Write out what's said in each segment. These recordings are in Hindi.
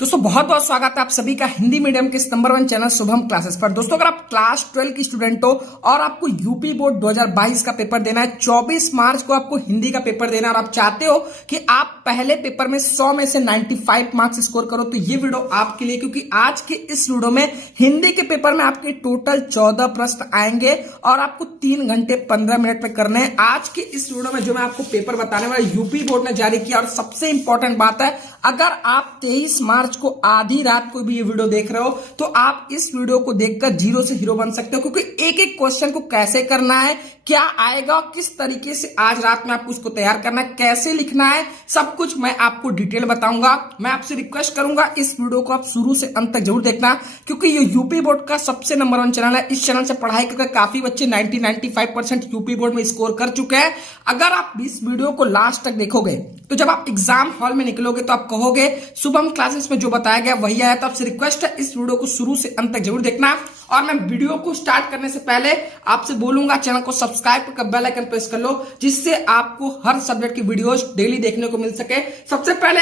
दोस्तों बहुत बहुत स्वागत है आप सभी का हिंदी मीडियम के इस नंबर 1 चैनल शुभम क्लासेस पर। दोस्तों अगर आप क्लास 12 की स्टूडेंट हो और आपको यूपी बोर्ड 2022 का पेपर देना है, 24 मार्च को आपको हिंदी का पेपर देना है और आप चाहते हो कि आप पहले पेपर में 100 में से 95 मार्क्स स्कोर करो, तो ये वीडियो आपके लिए, क्योंकि आज के इस वीडियो में हिंदी के पेपर में आपके टोटल 14 प्रश्न आएंगे और आपको 3 घंटे 15 मिनट में करने हैं। आज के इस वीडियो में जो मैं आपको पेपर बताने वाला यूपी बोर्ड ने जारी किया, और सबसे इंपॉर्टेंट बात है, अगर आप 23 मार्च को आधी रात को भी ये वीडियो देख रहे हो तो आप इस वीडियो को देखकर जीरो से हीरो बन सकते हो, क्योंकि एक एक क्वेश्चन को कैसे करना है, क्या आएगा, किस तरीके से आज रात में आपको उसको तैयार करना है, कैसे लिखना है, सब कुछ मैं आपको डिटेल बताऊंगा। मैं आपसे रिक्वेस्ट करूंगा इस वीडियो को आप शुरू से अंत तक जरूर देखना, क्योंकि ये यूपी बोर्ड का सबसे नंबर 1 चैनल है। इस चैनल से पढ़ाई करके काफी बच्चे 90-95% यूपी बोर्ड में स्कोर कर चुके हैं। अगर आप इस वीडियो को लास्ट तक देखोगे तो जब आप एग्जाम हॉल में निकलोगे तो आप कहोगे शुभम क्लासेस में जो बताया गया वही आया। तो आपसे रिक्वेस्ट है इस वीडियो को शुरू से अंत तक जरूर देखना। और मैं वीडियो को स्टार्ट करने से पहले आपसे बोलूंगा चैनल को सब्सक्राइब कर बेल आइकन प्रेस कर लो, जिससे आपको हर सब्जेक्ट की वीडियोस डेली देखने को मिल सके। सबसे पहले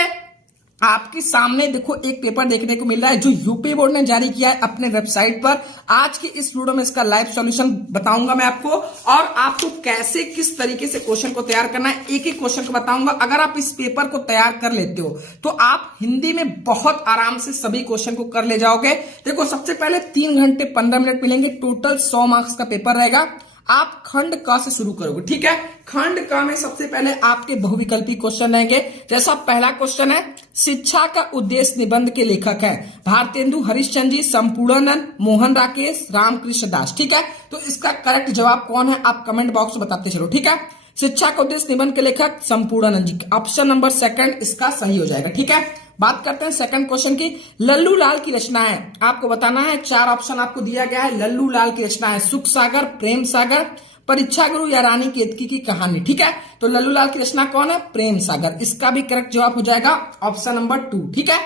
आपके सामने देखो एक पेपर देखने को मिल रहा है जो यूपी बोर्ड ने जारी किया है अपने वेबसाइट पर। आज की इस वीडियो में इसका लाइव सॉल्यूशन बताऊंगा मैं आपको, और आपको कैसे किस तरीके से क्वेश्चन को तैयार करना है, एक एक क्वेश्चन को बताऊंगा। अगर आप इस पेपर को तैयार कर लेते हो तो आप हिंदी में बहुत आराम से सभी क्वेश्चन को कर ले जाओगे। देखो सबसे पहले 3 घंटे 15 मिनट मिलेंगे, टोटल 100 मार्क्स का पेपर रहेगा। आप खंड क से शुरू करोगे, ठीक है। खंड क में सबसे पहले आपके बहुविकल्पी क्वेश्चन रहेंगे। जैसा पहला क्वेश्चन है, शिक्षा का उद्देश्य निबंध के लेखक हैं भारतेंदु हरिश्चंद्र जी, संपूर्णानंद, मोहन राकेश, रामकृष्ण दास, ठीक है। तो इसका करेक्ट जवाब कौन है आप कमेंट बॉक्स में बताते चलो, ठीक है। शिक्षा का उद्देश्य निबंध के लेखक संपूर्णानंद जी, ऑप्शन नंबर 2 इसका सही हो जाएगा, ठीक है। बात करते हैं सेकंड क्वेश्चन की। लल्लू लाल की रचना है, आपको बताना है, 4 ऑप्शन आपको दिया गया है। लल्लू लाल की रचना है सुख सागर, प्रेम सागर, परीक्षा गुरु या रानी केतकी की कहानी, ठीक है। तो लल्लू लाल की रचना कौन है? प्रेम सागर। इसका भी करेक्ट जवाब हो जाएगा ऑप्शन नंबर 2, ठीक है।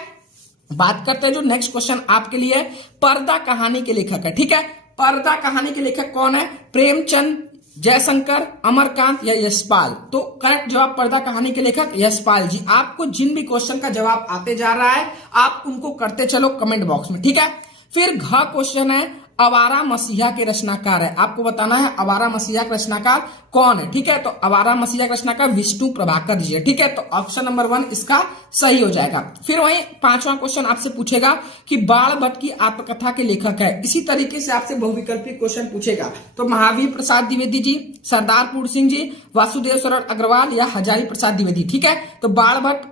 बात करते हैं जो नेक्स्ट क्वेश्चन आपके लिए है, पर्दा कहानी के लेखक है, ठीक है। पर्दा कहानी के लेखक कौन है? प्रेमचंद, जयशंकर, अमरकांत या यशपाल। तो करेक्ट जवाब पर्दा कहानी के लेखक यशपाल जी। आपको जिन भी क्वेश्चन का जवाब आते जा रहा है आप उनको करते चलो कमेंट बॉक्स में, ठीक है। फिर घ क्वेश्चन है, आवारा मसीहा के रचनाकार है, आपको बताना है आवारा मसीहा के रचनाकार कौन है, ठीक है। तो आवारा मसीहा के रचनाकार विष्णु प्रभाकर जी है, ठीक है। तो ऑप्शन नंबर 1 इसका सही हो जाएगा। फिर वही 5वां क्वेश्चन आपसे पूछेगा कि बाण भट्ट की आत्मकथा के लेखक है। इसी तरीके से आपसे बहुविकल्पी क्वेश्चन पूछेगा, तो महावीर प्रसाद द्विवेदी जी, सरदार पूर्ण सिंह जी, वासुदेव शरण अग्रवाल या हजारी प्रसाद द्विवेदी, ठीक है। तो बाण भट्ट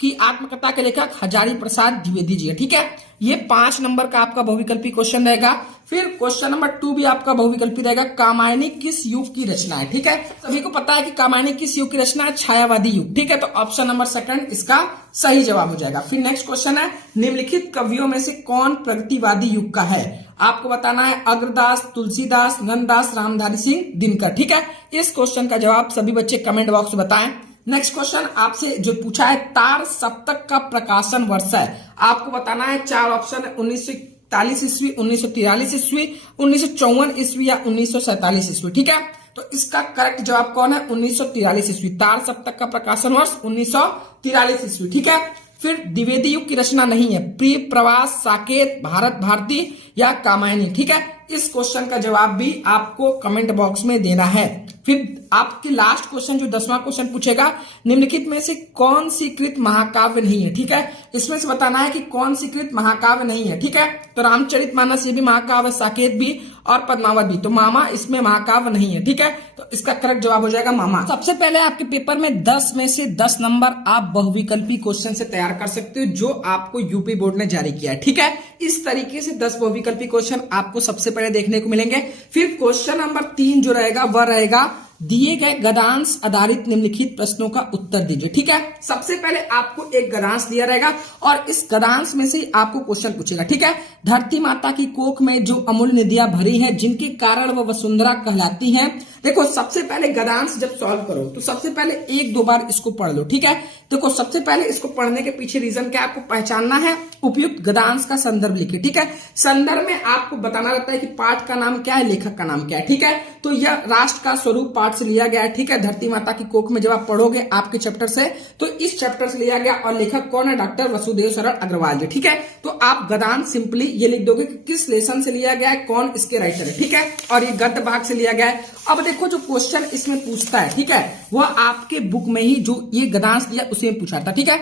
की आत्मकथा के लेखक हजारी प्रसाद द्विवेदी जी है, ठीक है। ये 5 नंबर का आपका बहुविकल्पी क्वेश्चन रहेगा। फिर क्वेश्चन नंबर 2 भी आपका बहुविकल्पी रहेगा, कामायनी किस युग की रचना है, ठीक है। सभी को पता है कि कामायनी किस युग की रचना है? छायावादी युग, ठीक है। तो ऑप्शन नंबर 2 इसका सही जवाब हो जाएगा। फिर नेक्स्ट क्वेश्चन है, निम्नलिखित कवियों में से कौन प्रगतिवादी युग का है? आपको बताना है अग्रदास, तुलसीदास, नंददास, रामधारी सिंह दिनकर, ठीक है। इस क्वेश्चन का जवाब सभी बच्चे कमेंट बॉक्स में बताएं। नेक्स्ट क्वेश्चन आपसे जो पूछा है, तार सप्तक का प्रकाशन वर्ष है, आपको बताना है 4 ऑप्शन है, 1941 ईस्वी, 1943 ईस्वी, 1954 ईस्वी या 1947 ईस्वी, ठीक है। तो इसका करेक्ट जवाब कौन है? 1943 ईस्वी। तार सप्तक का प्रकाशन वर्ष 1943 ईस्वी, ठीक है। फिर द्विवेदी युग की रचना नहीं है, प्रिय, प्रवास, साकेत, भारत भारती या कामायनी, ठीक है। इस क्वेश्चन का जवाब भी आपको कमेंट बॉक्स में देना है। फिर आपकी लास्ट क्वेश्चन जो 10वां क्वेश्चन पूछेगा, निम्नलिखित में से कौन सी कृत महाकाव्य नहीं है, ठीक है। इसमें से बताना है कि कौन सी कृत महाकाव्य नहीं है, ठीक है। तो रामचरितमानस ये भी महाकाव्य, साकेत भी और पद्मावत भी। तो मामा इसमें महाकाव्य नहीं है, ठीक है। तो इसका करेक्ट जवाब हो जाएगा मामा। सबसे पहले आपके पेपर में 10 में से 10 नंबर आप बहुविकल्पी क्वेश्चन से तैयार कर सकते हो, जो आपको यूपी बोर्ड ने जारी किया है, ठीक है। इस तरीके से 10 बहुविकल्पी क्वेश्चन आपको सबसे पहले देखने को मिलेंगे। फिर क्वेश्चन नंबर 3 जो रहेगा वह रहेगा, दिए गए गद्यांश आधारित निम्नलिखित प्रश्नों का उत्तर दीजिए, ठीक है। सबसे पहले आपको एक गद्यांश दिया रहेगा और इस गद्यांश में से आपको क्वेश्चन पूछेगा, ठीक है। धरती माता की कोख में जो अमूल्य निधियां भरी हैं, जिनके कारण वह वसुंधरा कहलाती हैं, देखो सबसे पहले गद्यांश जब सॉल्व करो तो सबसे पहले एक दो बार इसको पढ़ लो, ठीक है। देखो सबसे पहले इसको पढ़ने के पीछे रीजन क्या, आपको पहचानना है उपयुक्त गद्यांश का संदर्भ लिखिए, ठीक है। संदर्भ में आपको बताना रहता है कि पाठ का नाम क्या है, लेखक का नाम क्या है, ठीक है। तो यह राष्ट्र का स्वरूप पाठ से लिया गया है, ठीक है। धरती माता की कोख में जब आप पढ़ोगे आपके चैप्टर से, तो इस चैप्टर से लिया गया और लेखक कौन है, डॉक्टर वसुदेव सरल अग्रवाल जी, ठीक है। तो आप गद्यांश सिंपली ये लिख दोगे कि किस लेसन से लिया गया है, कौन इसके राइटर है, ठीक है। और ये गद्य भाग से लिया गया है। अब देखो जो क्वेश्चन इसमें पूछता है, ठीक है, वह आपके बुक में ही जो ये गद्यांश दिया उसे पूछा था, ठीक है।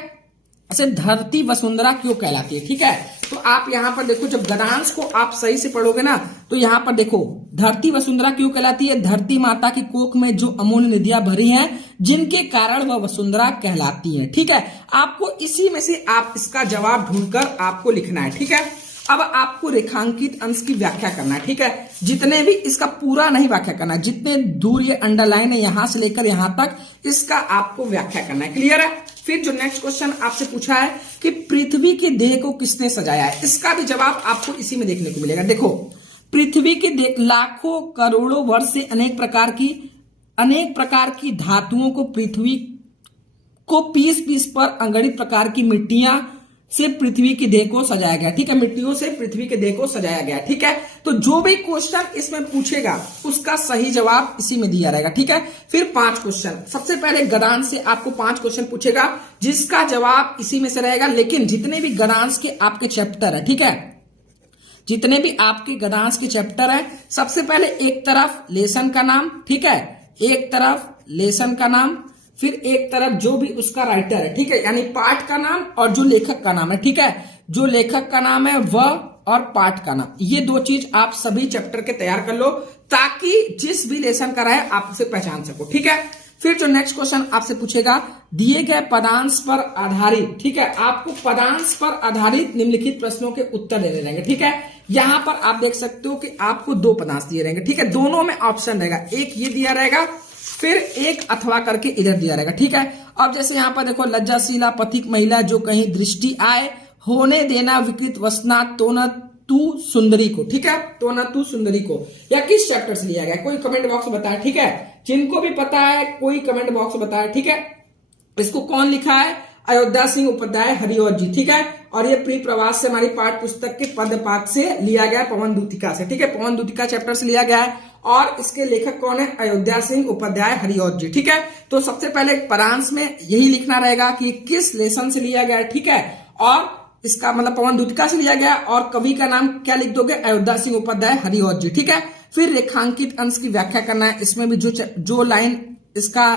ऐसे धरती वसुंधरा क्यों कहलाती है, ठीक है। तो आप यहां पर देखो जब गद्यांश को आप सही से पढ़ोगे ना, तो यहां पर देखो धरती वसुंधरा क्यों कहलाती है, धरती माता की कोख में जो अमूल्य निधियां भरी हैं जिनके कारण वह वसुंधरा कहलाती है, ठीक है। आपको इसी में से आप इसका जवाब ढूंढकर आपको लिखना है, ठीक है। अब आपको रेखांकित अंश की व्याख्या करना है, ठीक है। जितने भी इसका पूरा नहीं व्याख्या करना है, जितने दूर ये अंडरलाइन है यहां से लेकर यहां तक, इसका आपको व्याख्या करना है, क्लियर है। फिर जो नेक्स्ट क्वेश्चन आपसे पूछा है कि पृथ्वी के देह को किसने सजाया है, इसका भी जवाब आपको इसी में देखने को मिलेगा। देखो पृथ्वी के देह लाखों करोड़ों वर्ष से अनेक प्रकार की धातुओं को पृथ्वी को पीस पीस पर अगणित प्रकार की मिट्टियां से पृथ्वी के देह को सजाया गया, ठीक है। मिट्टियों से पृथ्वी के देह को सजाया गया, ठीक है। तो जो भी क्वेश्चन इसमें पूछेगा उसका सही जवाब इसी में दिया रहेगा, ठीक है। फिर 5 क्वेश्चन, सबसे पहले गद्यांश से आपको 5 क्वेश्चन पूछेगा जिसका जवाब इसी में से रहेगा। लेकिन जितने भी गद्यांश के आपके चैप्टर है, ठीक है, जितने भी आपके गद्यांश के चैप्टर है, सबसे पहले एक तरफ लेसन का नाम, ठीक है, एक तरफ लेसन का नाम, फिर एक तरफ जो भी उसका राइटर है, ठीक है, यानी पाठ का नाम और जो लेखक का नाम है, ठीक है। जो लेखक का नाम है वह और पाठ का नाम, ये दो चीज आप सभी चैप्टर के तैयार कर लो ताकि जिस भी लेसन का रहे आप उसे पहचान सको, ठीक है। फिर जो नेक्स्ट क्वेश्चन आपसे पूछेगा दिए गए पदांश पर आधारित, ठीक है, आपको पदांश पर आधारित निम्नलिखित प्रश्नों के उत्तर देने रहेंगे, ठीक है। यहां पर आप देख सकते हो कि आपको 2 पदांश दिए रहेंगे, ठीक है। दोनों में ऑप्शन रहेगा, एक ये दिया रहेगा, फिर एक अथवा करके इधर दिया रहेगा, ठीक है। अब जैसे यहां पर देखो लज्जाशीला पथिक महिला जो कहीं दृष्टि आए, होने देना विकृत वसना, तो न तू सुंदरी को, ठीक है, तो न तू सुंदरी को, या किस चैप्टर से लिया गया, कोई कमेंट बॉक्स में बताए, ठीक है। जिनको भी पता है कोई कमेंट बॉक्स में बताए, ठीक है। इसको कौन लिखा है, अयोध्या सिंह उपाध्याय हरिऔध जी, ठीक है। और ये प्री प्रवास से हमारी पाठ पुस्तक के पद पाठ से लिया गया, पवन दूतिका से, ठीक है, पवन दूतिका चैप्टर से लिया गया है। और इसके लेखक कौन है, अयोध्या सिंह उपाध्याय हरिऔध जी, ठीक है। तो सबसे पहले पदांश में यही लिखना रहेगा कि किस लेसन से लिया गया है, ठीक है, और इसका मतलब पवन दूतिका से लिया गया, और कवि का नाम क्या लिख दोगे, अयोध्या सिंह उपाध्याय हरिऔध जी, ठीक है। फिर रेखांकित अंश की व्याख्या करना है, इसमें भी जो लाइन इसका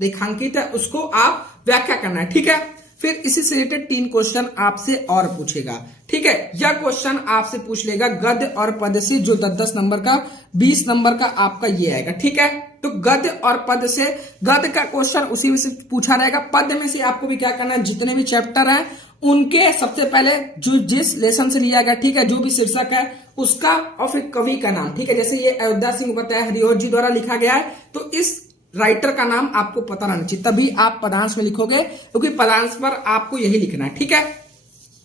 रेखांकित है उसको आप व्याख्या करना है, ठीक है। फिर इसी से रिलेटेड 3 क्वेश्चन आपसे और पूछेगा, ठीक है। यह क्वेश्चन आपसे पूछ लेगा गद्य और पद्य से, जो 10-10 नंबर का 20 नंबर का आपका ये आएगा, ठीक है। तो गद्य और पद्य से, गद्य का क्वेश्चन उसी में से पूछा रहेगा, पद्य में से आपको भी क्या करना है, जितने भी चैप्टर हैं उनके सबसे पहले जो जिस लेसन से लिया गया, ठीक है, जो भी शीर्षक है उसका और फिर कवि का नाम, ठीक है। जैसे ये अयोध्या सिंह उपाध्याय हरिऔध जी द्वारा लिखा गया है, तो इस राइटर का नाम आपको पता रहना चाहिए, तभी आप पदांश में लिखोगे, क्योंकि पदांश पर आपको यही लिखना है, ठीक है।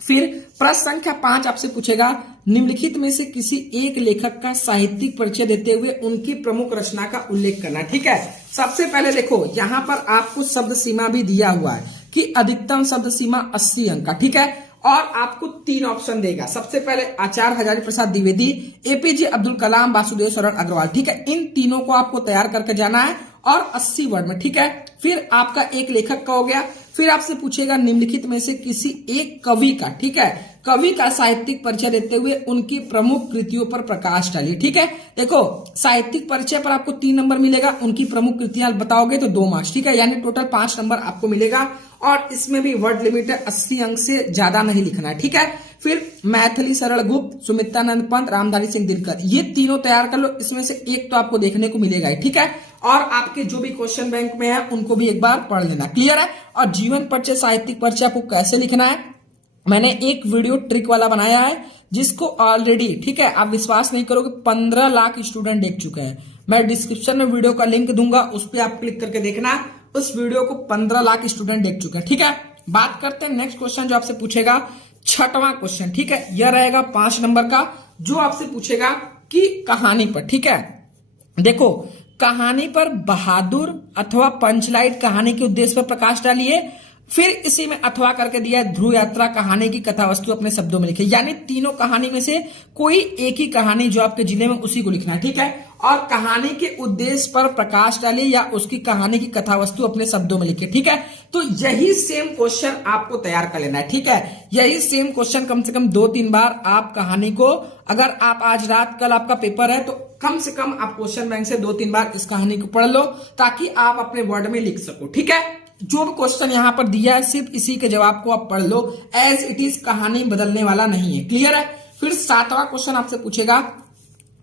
फिर प्रश्न संख्या 5 आपसे पूछेगा निम्नलिखित में से किसी एक लेखक का साहित्यिक परिचय देते हुए उनकी प्रमुख रचना का उल्लेख करना, ठीक है। सबसे पहले देखो यहां पर आपको शब्द सीमा भी दिया हुआ है कि अधिकतम शब्द सीमा 80 अंक का, ठीक है। और आपको 3 ऑप्शन देगा, सबसे पहले आचार्य हजारी प्रसाद द्विवेदी, एपीजे अब्दुल कलाम, वासुदेव सरल अग्रवाल, ठीक है। इन तीनों को आपको तैयार करके जाना है और 80 वर्ड में, ठीक है। फिर आपका एक लेखक का हो गया। फिर आपसे पूछेगा निम्नलिखित में से किसी एक कवि का, ठीक है, कवि का साहित्यिक परिचय देते हुए उनकी प्रमुख कृतियों पर प्रकाश डालिए, ठीक है। देखो साहित्यिक परिचय पर आपको 3 नंबर मिलेगा, उनकी प्रमुख कृतियां बताओगे तो 2 मार्क्स, ठीक है, यानी टोटल 5 नंबर आपको मिलेगा। और इसमें भी वर्ड लिमिट है, 80 अंक से ज्यादा नहीं लिखना है, ठीक है। फिर मैथिली सरल गुप्त, सुमित्रानंद पंत, रामधारी सिंह दिनकर, ये तीनों तैयार कर लो, इसमें से एक तो आपको देखने को मिलेगा, ठीक है। और आपके जो भी क्वेश्चन बैंक में है उनको भी एक बार पढ़ लेना, क्लियर है। और जीवन परिचय, साहित्यिक परिचय आपको कैसे लिखना है, मैंने एक वीडियो ट्रिक वाला बनाया है जिसको ऑलरेडी, ठीक है, आप विश्वास नहीं करोगे 15 लाख स्टूडेंट देख चुके हैं। मैं डिस्क्रिप्शन में वीडियो का लिंक दूंगा, उस पर आप क्लिक करके देखना, उस वीडियो को 15 लाख स्टूडेंट देख चुके हैं, ठीक है। बात करते हैं नेक्स्ट क्वेश्चन जो आपसे पूछेगा, 6वां क्वेश्चन, ठीक है, यह रहेगा 5 नंबर का, जो आपसे पूछेगा कि कहानी पर, ठीक है। देखो कहानी पर बहादुर अथवा पंचलाइट कहानी के उद्देश्य पर प्रकाश डालिए। फिर इसी में अथवा करके दिया है ध्रुव यात्रा कहानी की कथा वस्तु अपने शब्दों में लिखे, यानी तीनों कहानी में से कोई एक ही कहानी जो आपके जिले में उसी को लिखना है, ठीक है। और कहानी के उद्देश्य पर प्रकाश डालिए या उसकी कहानी की कथा वस्तु अपने शब्दों में लिखिए, ठीक है। तो यही सेम क्वेश्चन आपको तैयार कर लेना है, ठीक है। यही सेम क्वेश्चन कम से कम 2-3 बार आप कहानी को, अगर आप आज रात कल आपका पेपर है तो कम से कम आप क्वेश्चन बैंक से 2-3 बार इस कहानी को पढ़ लो ताकि आप अपने वर्ड में लिख सको, ठीक है। जो भी क्वेश्चन यहां पर दिया है सिर्फ इसी के जवाब को आप पढ़ लो, एज इट इज, कहानी बदलने वाला नहीं है, क्लियर है। फिर 7वां क्वेश्चन आपसे पूछेगा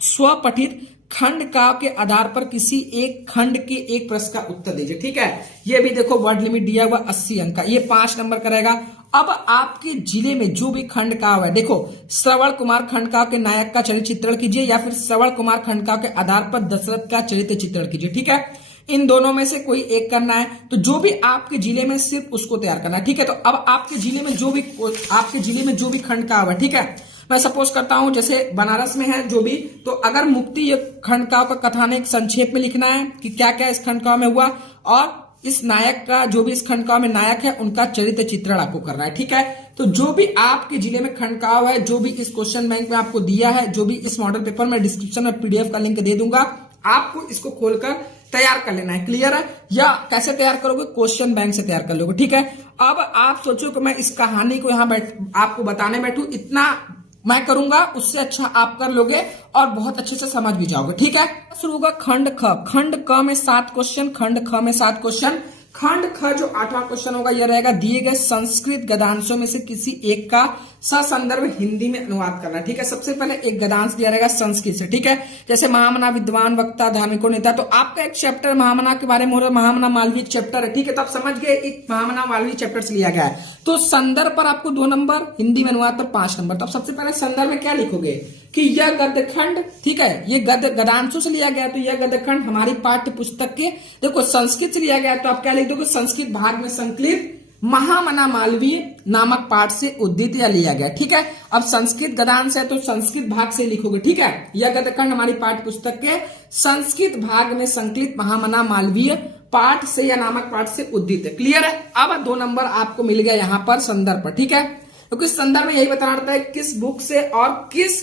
स्वपठित खंड काव्य के आधार पर किसी एक खंड के एक प्रश्न का उत्तर दीजिए, ठीक है। ये भी देखो वर्ड लिमिट दिया हुआ 80 अंक का, ये 5 नंबर का रहेगा। अब आपके जिले में जो भी खंड काव्य है, देखो श्रवण कुमार खंड काव्य के नायक का चरित्र चित्रण कीजिए या फिर श्रवण कुमार खंड काव्य के आधार पर दशरथ का चरित्र चित्रण कीजिए, ठीक है। इन दोनों में से कोई एक करना है, तो जो भी आपके जिले में सिर्फ उसको तैयार करना है, ठीक है। तो अब आपके जिले में जो भी खंड काव्य है, ठीक है, मैं सपोज करता हूं जैसे बनारस में है जो भी, तो अगर मुक्ति खंड काव्य का कथानक संक्षेप में लिखना है कि क्या क्या इस खंड काव्य में हुआ, और इस नायक का, जो भी इस खंड काव्य में नायक है, उनका चरित्र चित्रण आपको करना है, ठीक है। तो जो भी आपके जिले में खंड काव्य है, जो भी इस क्वेश्चन बैंक में आपको दिया है, जो भी इस मॉडल पेपर में डिस्क्रिप्शन में पीडीएफ का लिंक दे दूंगा, आपको इसको खोलकर तैयार कर लेना है, क्लियर है। या कैसे तैयार करोगे, क्वेश्चन बैंक से तैयार कर लोगे, ठीक है। अब आप सोचो कि मैं इस कहानी को यहां आपको बताने बैठू, इतना मैं करूंगा, उससे अच्छा आप कर लोगे और बहुत अच्छे से समझ भी जाओगे, ठीक है। शुरू होगा खंड ख। खंड क में 7 क्वेश्चन, खंड ख में 7 क्वेश्चन। खंड ख जो 8वां क्वेश्चन होगा यह रहेगा, दिए गए संस्कृत गद्यांशों में से किसी एक का ससंदर्भ हिंदी में अनुवाद करना, ठीक है। सबसे पहले एक गद्यांश दिया रहेगा संस्कृत से, ठीक है। जैसे महामना विद्वान वक्ता धार्मिको नेता, तो आपका एक चैप्टर महामना के बारे में हो रहा है, महामना मालवीय चैप्टर है, ठीक है। तो आप समझ गए एक महामना मालवीय चैप्टर से लिया गया है। तो संदर्भ पर आपको 2 नंबर, हिंदी में अनुवाद पर 5 नंबर। तो आप सबसे पहले संदर्भ में क्या लिखोगे कि यह गद्यखंड, ठीक है, ये गद्यांशों से लिया गया, तो यह गद्यखंड हमारी पाठ्य पुस्तक के, देखो संस्कृत से लिया गया, तो आप क्या लिख दोगे, संस्कृत भाग में संकलित महामना मालवीय नामक पाठ से उद्धृत या लिया गया, ठीक है। अब संस्कृत गद्यांश है तो संस्कृत भाग से लिखोगे, ठीक है। यह गद्यखंड हमारी पाठ्य पुस्तक के संस्कृत भाग में संकलित महामना मालवीय पाठ से या नामक पाठ से उद्धृत है, क्लियर है। अब 2 नंबर आपको मिल गया यहां पर संदर्भ पर, ठीक है, क्योंकि संदर्भ में यही बताना रहता है किस बुक से और किस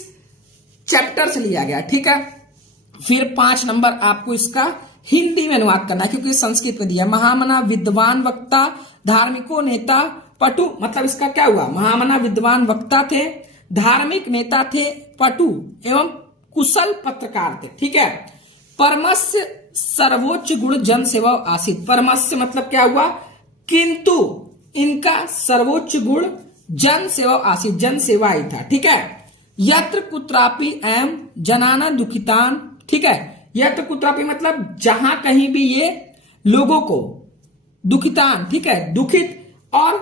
चैप्टर से लिया गया, ठीक है। फिर 5 नंबर आपको इसका हिंदी में अनुवाद करना है, क्योंकि संस्कृत में दिया महामना विद्वान वक्ता धार्मिको नेता पटु, मतलब इसका क्या हुआ, महामना विद्वान वक्ता थे, धार्मिक नेता थे, पटु एवं कुशल पत्रकार थे, ठीक है। परमस्य सर्वोच्च गुण जन सेवा आसित, परमस्य मतलब क्या हुआ, किंतु इनका सर्वोच्च गुण जन सेवा आसित, जन सेवा ही था, ठीक है। यत्र कुत्रापि एवं जनाना दुखितान, ठीक है। यत्र कुत्रापि मतलब जहां कहीं भी ये लोगों को, दुखितान, ठीक है, दुखित और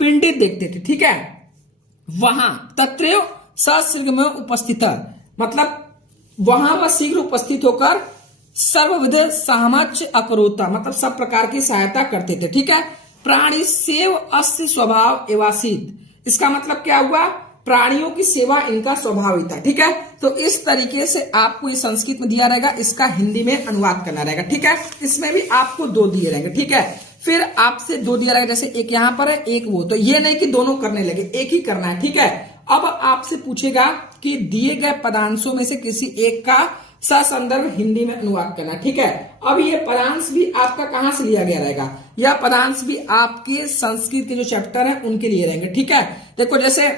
पीड़ित देखते थे, ठीक है, वहां तत्रैव सशीघ्र में उपस्थित, मतलब वहां वह शीघ्र उपस्थित होकर सर्वविध सामच अकरोता, मतलब सब प्रकार की सहायता करते थे, ठीक है। प्राणी सेव अस्य स्वभाव एवासीत, इसका मतलब क्या हुआ, प्राणियों की सेवा इनका स्वभाव ही था, ठीक है। तो इस तरीके से आपको ये संस्कृत में दिया रहेगा, इसका हिंदी में अनुवाद करना रहेगा, ठीक है। इसमें भी आपको 2 दिए रहेंगे, ठीक है। फिर आपसे 2 दिया रहेगा, जैसे एक यहां पर है एक वो, तो ये नहीं कि दोनों करने लगे, एक ही करना है, ठीक है। अब आपसे पूछेगा कि दिए गए पदांशों में से किसी एक का ससंदर्भ हिंदी में अनुवाद करना, ठीक है। अब ये पदांश भी आपका कहां से लिया गया रहेगा, यह पदांश भी आपके संस्कृत के जो चैप्टर है उनके लिए रहेंगे, ठीक है। देखो जैसे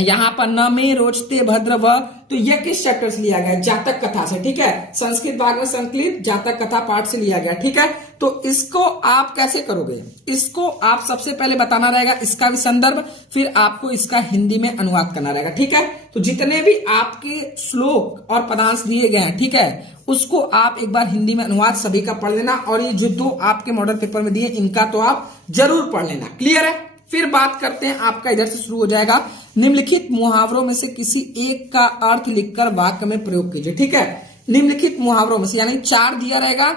यहां पर न में रोचते भद्र व, तो यह किस चैप्टर से लिया गया, जातक कथा से, ठीक है। संस्कृत भाग में संकलित जातक कथा पाठ से लिया गया, ठीक है। तो इसको आप कैसे करोगे, इसको आप सबसे पहले बताना रहेगा इसका भी संदर्भ, फिर आपको इसका हिंदी में अनुवाद करना रहेगा, ठीक है। तो जितने भी आपके श्लोक और पदांश दिए गए हैं, ठीक है, उसको आप एक बार हिंदी में अनुवाद सभी का पढ़ लेना, और ये जो 2 आपके मॉडल पेपर में दिए इनका तो आप जरूर पढ़ लेना, क्लियर है। फिर बात करते हैं, आपका इधर से शुरू हो जाएगा, निम्नलिखित मुहावरों में से किसी एक का अर्थ लिखकर वाक्य में प्रयोग कीजिए, ठीक है। निम्नलिखित मुहावरों में से, यानी 4 दिया रहेगा,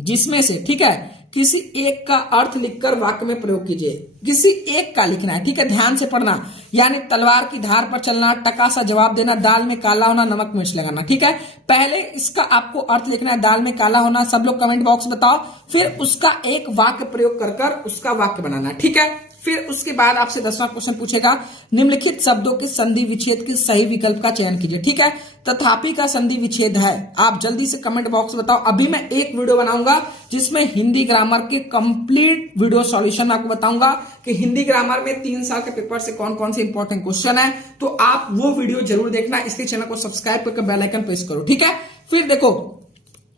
जिसमें से, ठीक है, किसी एक का अर्थ लिखकर वाक्य में प्रयोग कीजिए। किसी एक का लिखना है, ठीक है, ध्यान से पढ़ना। यानी तलवार की धार पर चलना, टका सा जवाब देना, दाल में काला होना, नमक मिर्च लगाना, ठीक है। पहले इसका आपको अर्थ लिखना है, दाल में काला होना, सब लोग कमेंट बॉक्स बताओ। फिर उसका एक वाक्य प्रयोग कर उसका वाक्य बनाना, ठीक है। फिर उसके बाद आपसे 10वां क्वेश्चन पूछेगा, निम्नलिखित शब्दों के संधि विच्छेद के सही विकल्प का चयन कीजिए, ठीक है। तथापि का संधि विच्छेद है, आप जल्दी से कमेंट बॉक्स बताओ। अभी मैं एक वीडियो बनाऊंगा जिसमें हिंदी ग्रामर के कंप्लीट वीडियो सॉल्यूशन आपको बताऊंगा कि हिंदी ग्रामर में 3 साल के पेपर से कौन कौन से इंपॉर्टेंट क्वेश्चन है। तो आप वो वीडियो जरूर देखना, इसके चैनल को सब्सक्राइब करके बेल आइकन प्रेस करो, ठीक है। फिर देखो,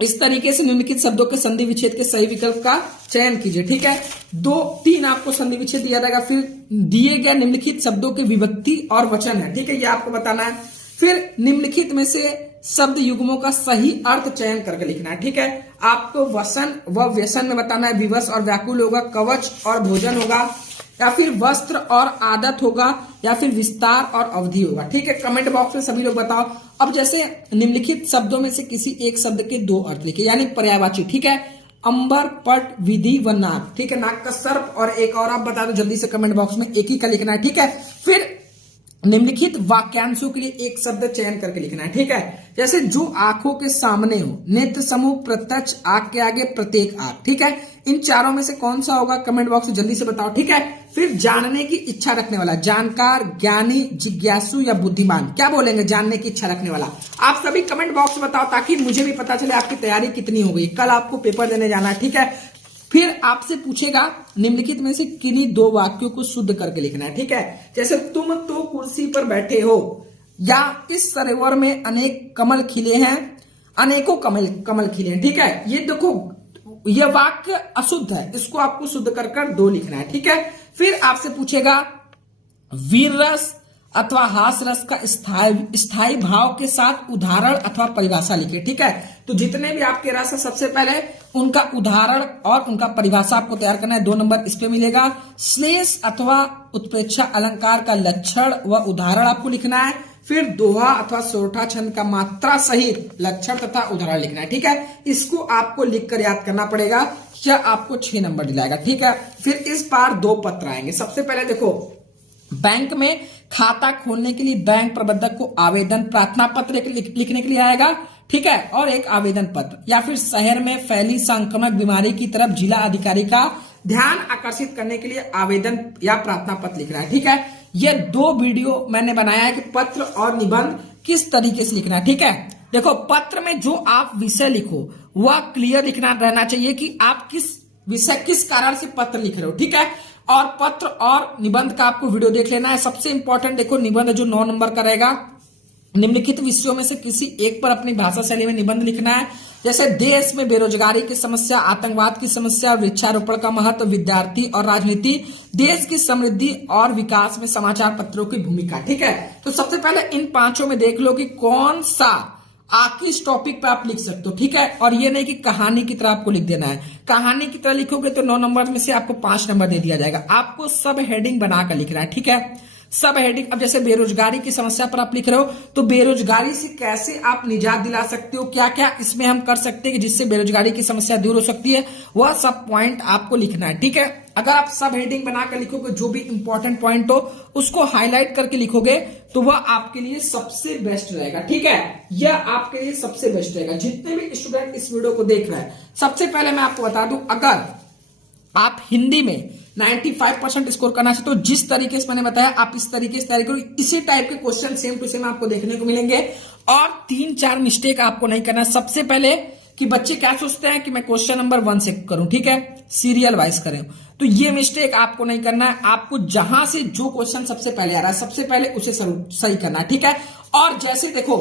इस तरीके से निम्नलिखित शब्दों के संधि विच्छेद के सही विकल्प का चयन कीजिए, ठीक है। 2-3 आपको संधि विच्छेद दिया जाएगा। फिर दिए गए निम्नलिखित शब्दों के विभक्ति और वचन है, ठीक है, ये आपको बताना है। फिर निम्नलिखित में से शब्द युग्मों का सही अर्थ चयन करके लिखना है, ठीक है। आपको वसन व व्यसन में बताना है, विवश और व्याकुल होगा, कवच और भोजन होगा, या फिर वस्त्र और आदत होगा, या फिर विस्तार और अवधि होगा, ठीक है। कमेंट बॉक्स में सभी लोग बताओ। अब जैसे निम्नलिखित शब्दों में से किसी एक शब्द के 2 अर्थ लिखे, यानी पर्यायवाची, ठीक है। अंबर, पट, विधि व नाक, ठीक है। नाक का सर्प, और एक और आप बता दो जल्दी से कमेंट बॉक्स में, एक ही का लिखना है, ठीक है। फिर निम्नलिखित वाक्यांशों के लिए एक शब्द चयन करके लिखना है, ठीक है। जैसे जो आंखों के सामने हो, नेत्र समूह, प्रत्यक्ष, आंख के आगे, प्रत्येक आंख, ठीक है। इन चारों में से कौन सा होगा, कमेंट बॉक्स में जल्दी से बताओ, ठीक है। फिर जानने की इच्छा रखने वाला, जानकार, ज्ञानी, जिज्ञासु या बुद्धिमान, क्या बोलेंगे, जानने की इच्छा रखने वाला। आप सभी कमेंट बॉक्स में बताओ ताकि मुझे भी पता चले आपकी तैयारी कितनी हो गई। कल आपको पेपर देने जाना है, ठीक है। फिर आपसे पूछेगा निम्नलिखित में से किन्हीं 2 वाक्यों को शुद्ध करके लिखना है, ठीक है। जैसे तुम तो कुर्सी पर बैठे हो, या इस सरोवर में अनेक कमल खिले हैं, अनेकों कमल खिले हैं, ठीक है। ये देखो, यह वाक्य अशुद्ध है, इसको आपको शुद्ध कर 2 लिखना है, ठीक है। फिर आपसे पूछेगा वीर रस अथवा हास रस का स्थायी भाव के साथ उदाहरण अथवा परिभाषा लिखे, ठीक है। तो जितने भी आपके रस है, सबसे पहले उनका उदाहरण और उनका परिभाषा आपको तैयार करना है, 2 नंबर इस पे मिलेगा। श्लेष अथवा उत्प्रेक्षा अलंकार का लक्षण व उदाहरण आपको लिखना है। फिर दोहा अथवा सोरठा छंद का मात्रा सहित लक्षण तथा उदाहरण लिखना है, ठीक है। इसको आपको लिखकर याद करना पड़ेगा, यह आपको 6 नंबर दिलाएगा, ठीक है। फिर इस बार 2 पत्र आएंगे। सबसे पहले देखो, बैंक में खाता खोलने के लिए बैंक प्रबंधक को आवेदन प्रार्थना पत्र लिखने के लिए आएगा, ठीक है, और एक आवेदन पत्र। या फिर शहर में फैली संक्रामक बीमारी की तरफ जिला अधिकारी का ध्यान आकर्षित करने के लिए आवेदन या प्रार्थना पत्र लिखना है, ठीक है। ये 2 वीडियो मैंने बनाया है कि पत्र और निबंध किस तरीके से लिखना है, ठीक है। देखो, पत्र में जो आप विषय लिखो वह क्लियर लिखना रहना चाहिए कि आप किस विषय, किस कारण से पत्र लिख रहे हो, ठीक है। और पत्र और निबंध का आपको वीडियो देख लेना है। सबसे इंपॉर्टेंट देखो, निबंध जो 9 नंबर का रहेगा, निम्नलिखित विषयों में से किसी एक पर अपनी भाषा शैली में निबंध लिखना है। जैसे देश में बेरोजगारी की समस्या, आतंकवाद की समस्या, वृक्षारोपण का महत्व, विद्यार्थी और राजनीति, देश की समृद्धि और विकास में समाचार पत्रों की भूमिका, ठीक है। तो सबसे पहले इन 5 में देख लो कि कौन सा किस टॉपिक पे आप लिख सकते हो, ठीक है। और ये नहीं कि कहानी की तरह आपको लिख देना है। कहानी की तरह लिखोगे तो 9 नंबर में से आपको 5 नंबर दे दिया जाएगा। आपको सब हेडिंग बनाकर लिखना है, ठीक है। सब हेडिंग, अब जैसे बेरोजगारी की समस्या पर आप लिख रहे हो तो बेरोजगारी से कैसे आप निजात दिला सकते हो, क्या क्या इसमें हम कर सकते हैं कि जिससे बेरोजगारी की समस्या दूर हो सकती है, वह सब पॉइंट आपको लिखना है, ठीक है। अगर आप सब हेडिंग बनाकर लिखोगे, जो भी इंपॉर्टेंट पॉइंट हो उसको हाईलाइट करके लिखोगे तो वह आपके लिए सबसे बेस्ट रहेगा, ठीक है। यह आपके लिए सबसे बेस्ट रहेगा। जितने भी स्टूडेंट इस वीडियो को देख रहे हैं, सबसे पहले मैं आपको बता दूं, अगर आप हिंदी में 95% स्कोर करना चाहिए तो जिस तरीके से मैंने बताया आप इस तरीके से तैयारी करो। इसी टाइप के क्वेश्चन सेम टू सेम आपको देखने को मिलेंगे और 3-4 मिस्टेक आपको नहीं करना। सबसे पहले कि बच्चे क्या सोचते हैं कि मैं क्वेश्चन नंबर 1 से करूं, ठीक है, सीरियल वाइज करें, तो ये मिस्टेक आपको नहीं करना है। आपको जहां से जो क्वेश्चन सबसे पहले आ रहा है सबसे पहले उसे सही करना है, ठीक है। और जैसे देखो,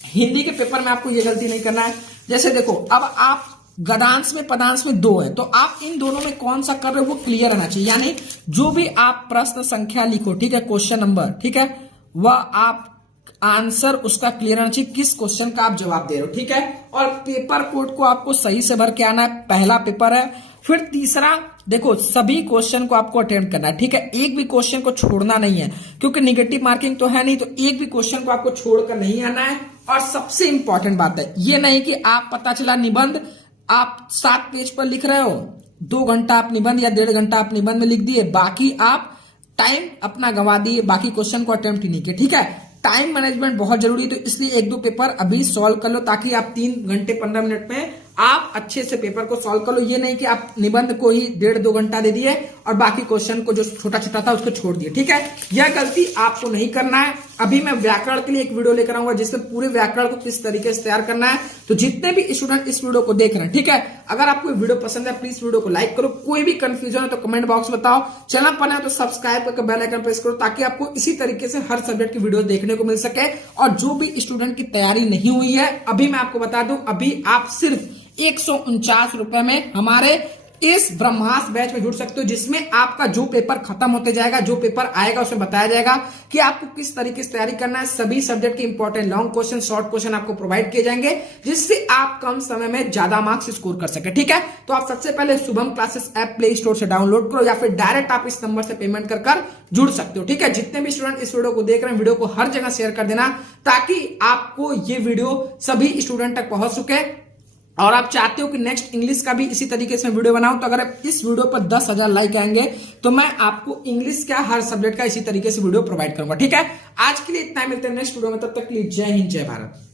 हिंदी के पेपर में आपको ये गलती नहीं करना है। जैसे देखो, अब आप गद्यांश में पदांश में 2 है, तो आप इन दोनों में कौन सा कर रहे हो वो क्लियर रहना चाहिए। यानी जो भी आप प्रश्न संख्या लिखो, ठीक है, क्वेश्चन नंबर, ठीक है, वह आप आंसर उसका क्लियर रहना चाहिए, किस क्वेश्चन का आप जवाब दे रहे हो, ठीक है। और पेपर कोड को आपको सही से भर के आना है, पहला पेपर है। फिर तीसरा, देखो सभी क्वेश्चन को आपको अटेम्प्ट करना है, ठीक है, एक भी क्वेश्चन को छोड़ना नहीं है, क्योंकि निगेटिव मार्किंग तो है नहीं, तो एक भी क्वेश्चन को आपको छोड़कर नहीं आना है। और सबसे इंपॉर्टेंट बात है ये नहीं कि आप पता चला निबंध आप 7 पेज पर लिख रहे हो, 2 घंटा आप निबंध या 1.5 घंटा आप निबंध में लिख दिए, बाकी आप टाइम अपना गंवा दिए, बाकी क्वेश्चन को अटेम्प्ट ही नहीं किया। ठीक है, टाइम मैनेजमेंट बहुत जरूरी है, तो इसलिए 1-2 पेपर अभी सॉल्व कर लो ताकि आप 3 घंटे 15 मिनट में आप अच्छे से पेपर को सॉल्व कर लो। ये नहीं कि आप निबंध को ही 1.5-2 घंटा दे दिए और बाकी क्वेश्चन को जो छोटा छोटा था उसको छोड़ दिए। ठीक है, यह गलती आपको नहीं करना है। अभी मैं व्याकरण के लिए एक वीडियो लेकर आऊंगा जिसमें पूरे व्याकरण को किस तरीके से तैयार करना है। तो जितने भी स्टूडेंट इस वीडियो को देख रहे हैं, ठीक है, अगर आपको वीडियो पसंद है प्लीज वीडियो को लाइक करो। कोई भी कंफ्यूजन है तो कमेंट बॉक्स में बताओ। चैनल पर है तो सब्सक्राइब करके बेल आइकन प्रेस करो ताकि आपको इसी तरीके से हर सब्जेक्ट की वीडियो देखने को मिल सके। और जो भी स्टूडेंट की तैयारी नहीं हुई है, अभी मैं आपको बता दूं, अभी आप सिर्फ 149 रुपए में हमारे इस ब्रह्मास्त्र बैच में जुड़ सकते हो, जिसमें आपका जो पेपर खत्म होते जाएगा, जो पेपर आएगा उसमें बताया जाएगा कि आपको किस तरीके से तैयारी करना है। सभी सब्जेक्ट के important long question, short question आपको प्रोवाइड किए जाएंगे, जिससे आप कम समय में ज्यादा मार्क्स स्कोर कर सके। ठीक है, तो आप सबसे पहले Shubham classes app play store से डाउनलोड करो या फिर डायरेक्ट आप इस नंबर से पेमेंट कर जुड़ सकते हो। ठीक है, जितने भी स्टूडेंट इस वीडियो को देख रहे हैं, वीडियो को हर जगह शेयर कर देना ताकि आपको ये वीडियो सभी स्टूडेंट तक पहुंच सके। और आप चाहते हो कि नेक्स्ट इंग्लिश का भी इसी तरीके से वीडियो बनाऊं, तो अगर इस वीडियो पर 10,000 लाइक आएंगे तो मैं आपको इंग्लिश का हर सब्जेक्ट का इसी तरीके से वीडियो प्रोवाइड करूंगा। ठीक है, आज के लिए इतना ही, मिलते हैं नेक्स्ट वीडियो में, तब तक के लिए जय हिंद जय भारत।